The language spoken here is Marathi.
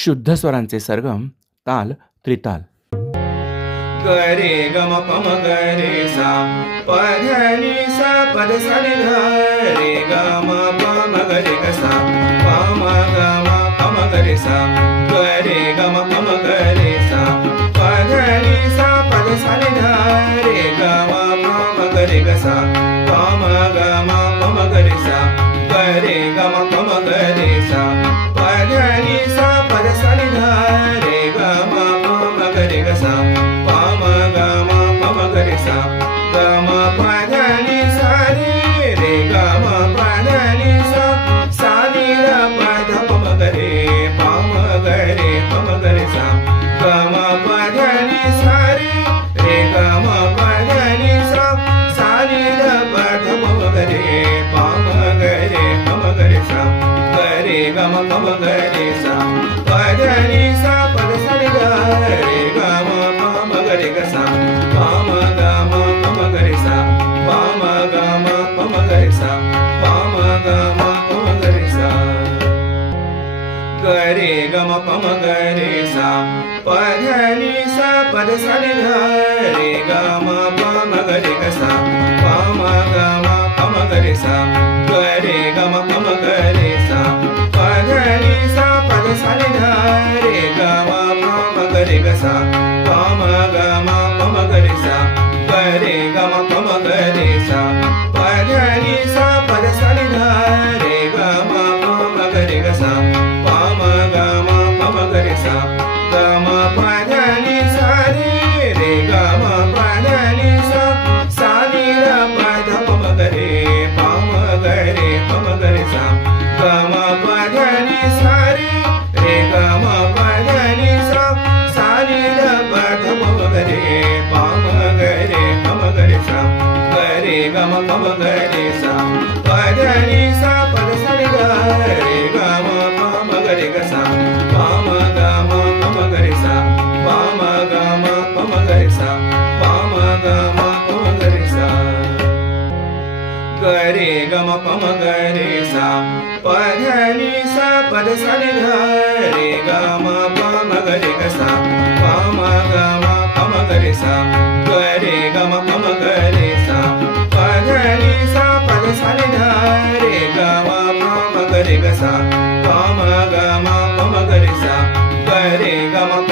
शुद्ध स्वरांचे सरगम, ताल, त्रिताल. ग रे ग म प म ग रे सा प ध नि सा प ध सा नि ध रे ग म प म ग रे ग सा प म ग म प म ग रे सा ग रे ग म प म ग रे सा प ध नि सा प ध सा नि ध रे ग म प म ग रे ग सा प म ग म प म ग रे सा ग रे ग म प म ग रे सा प ध नि सा प ध सा नि ध रे ग म प म ग रे ग सा प म ग म प म ग रे सा ग म प ध नि सा रे रे ग म प ध नि सा सा नि र प ध प म ग रे प म ग रे प म ग रे सा ग म प ध नि सा रे रे ग म प ध नि सा सा नि र प ध प म ग रे प म ग रे प म ग रे सा ग रे ग म प म ग रे सा प ध नि सा प ध सा नि ध रे ग म प म ग रे ग सा प म ग म प म ग रे सा प म ग म प म ग रे सा प म ग म प म ग रे सा ग रे ग म प म ग रे सा प ध नि सा प ध सा नि ध रे ग म प म ग रे ग सा प म ग म प म ग रे सा ग रे ग म प म ग रे सा प ध नि सा प ध सा नि ध रे ग म प म ग रे ग सा प म ग म प म ग रे सा ग रे ग म प म ग रे सा प ध नि सा प ध सा नि ध रे ग म प म ग रे ग सा प म ग म प म ग रे सा ग म प ध नि सा रे रे ग म प ध नि सा सा नि र प ध प म ग रे प म ग रे प म ग रे सा ग म प ध नि सा रे रे ग म प ध नि सा सा नि र प ध प म ग रे प म ग रे प म ग रे सा ग रे ग म प म ग रे सा प ध नि सा प ध सा नि ध रे ग म प म ग रे ग सा प म ग म प म ग रे सा प म ग म प म ग रे सा प म ग म प म ग रे सा ग रे ग म प म ग रे सा प ध नि सा प ध सा नि ध रे ग म प म ग रे ग सा प म ग म प म ग रे सा ग रे ग म प म ग रे सा प ध नि सा प ध सा नि ध रे ग म प म ग रे ग सा प म ग म प म ग रे सा ग रे ग म